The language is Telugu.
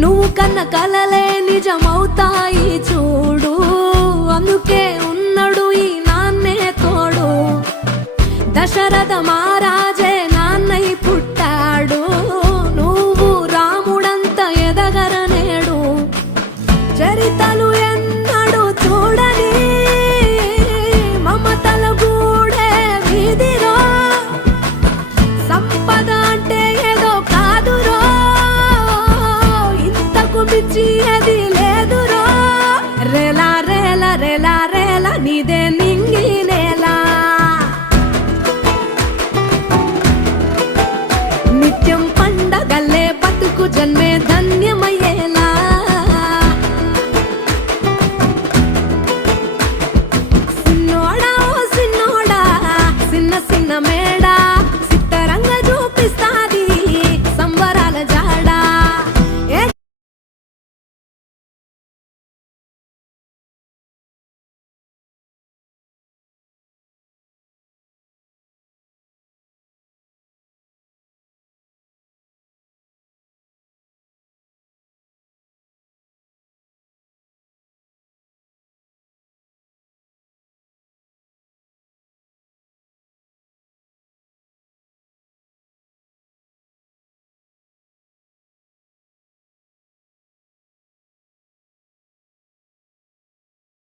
నువ్వు కన్న కలలే నిజమవుతాయి చూడు, అందుకే ఉన్నాడు ఈ నాన్నే తోడు. దశరథ మహారాజే నాన్నై పుట్టాడు, నువ్వు రాముడంత ఎదగరనేడు. చరితలు ఎన్నడు చూడని మమతల గూడే వీధిరో, సంపద అంటే ఏదో కాదురో, ఇంతకు మించి